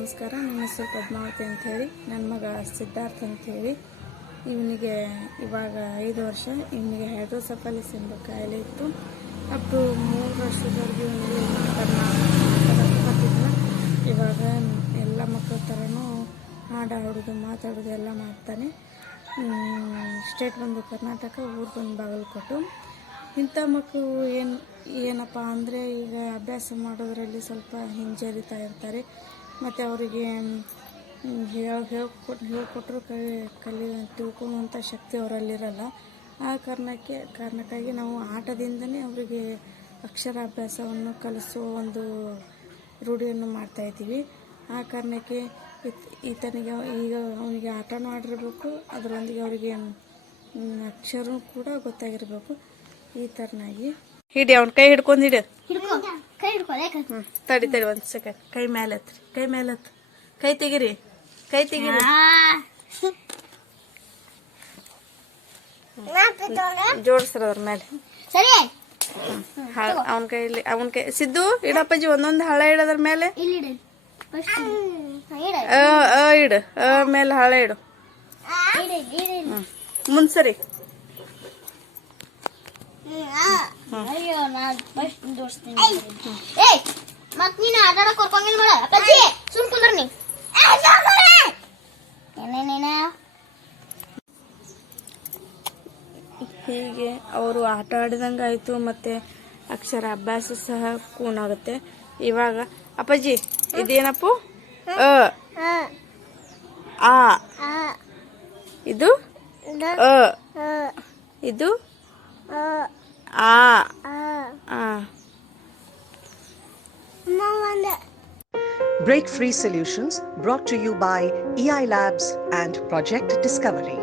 ನಮಸ್ಕಾರ. ನನ್ನ ಹೆಸರು ಪದ್ಮಾವತಿ ಅಂಥೇಳಿ, ನನ್ನ ಮಗ ಸಿದ್ಧಾರ್ಥ ಅಂಥೇಳಿ. ಇವನಿಗೆ ಇವಾಗ 5 ವರ್ಷ. ಇವನಿಗೆ ಹೈಡ್ರೋಸೆಫಾಲಿಸ್ ಎಂಬ ಕಾಯಿಲೆ ಇತ್ತು. ಅಪ್ ಟು 3 ವರ್ಷದವರೆಗೂ ಇವನಿಗೆ ಮಾತಾಡೋದಿಲ್ಲ. ಇವಾಗ ಎಲ್ಲ ಮಕ್ಕಳ ಥರನೂ ಹಾಡೋದು ಮಾತಾಡೋದು ಎಲ್ಲ ಮಾಡ್ತಾನೆ. ಸ್ಟೇಟ್ ಬಂದು ಕರ್ನಾಟಕ, ಊರು ಬಂದು ಬಾಗಲಕೋಟು. ಇಂಥ ಮಕ್ಕಳು ಏನಪ್ಪ ಅಂದರೆ ಈಗ ಅಭ್ಯಾಸ ಮಾಡೋದರಲ್ಲಿ ಸ್ವಲ್ಪ ಹಿಂಜರಿತಾ ಇರ್ತಾರೆ. ಮತ್ತು ಅವರಿಗೆ ಹೇಳ್ಕೊಟ್ರು ತಿಳ್ಕೊಳ್ಳುವಂಥ ಶಕ್ತಿ ಅವರಲ್ಲಿರಲ್ಲ. ಆ ಕಾರಣಕ್ಕಾಗಿ ನಾವು ಆಟದಿಂದನೇ ಅವರಿಗೆ ಅಕ್ಷರಾಭ್ಯಾಸವನ್ನು ಕಲಿಸುವ ಒಂದು ರೂಢಿಯನ್ನು ಮಾಡ್ತಾಯಿದ್ದೀವಿ. ಆ ಕಾರಣಕ್ಕೆ ಈತನಿಗೆ ಈಗ ಅವನಿಗೆ ಆಟನೂ ಆಡಿರಬೇಕು, ಅದರೊಂದಿಗೆ ಅವರಿಗೆ ಅಕ್ಷರ ಕೂಡ ಗೊತ್ತಾಗಿರಬೇಕು. ಈ ಥರನಾಗಿ ಹಿಡಿ, ಅವ್ನ ಕೈ ಹಿಡ್ಕೊಂಡು ತಡಿ ಒಂದು ಸೆಕೆಂಡ್. ಕೈ ಮೇಲೆ ಹತ್ರಿ, ಕೈ ತೆಗಿರಿ, ಜೋಡಿಸ್ರ ಅದ್ರ ಮೇಲೆ. ಅವನ ಕೈ ಸಿದ್ದು ಇಡಪ್ಪಾಜಿ, ಒಂದೊಂದು ಹಳ ಇಡೋದ್ರ ಮೇಲೆ ಇಡು, ಮೇಲೆ ಹಳ ಇಡು. ಮುಂದ್ಸರಿ. ಹೀಗೆ ಅವರು ಆಟ ಆಡಿದಂಗೆ ಆಯಿತು, ಮತ್ತು ಅಕ್ಷರ ಅಭ್ಯಾಸ ಸಹ ಕೂನಾಗುತ್ತೆ. ಇವಾಗ ಅಪ್ಪಾಜಿ ಇದೇನಪ್ಪು? ಆ, ಇದು ಇದು ಆ. Breakfreesolutions brought to you by eiLabs and Project Discovery.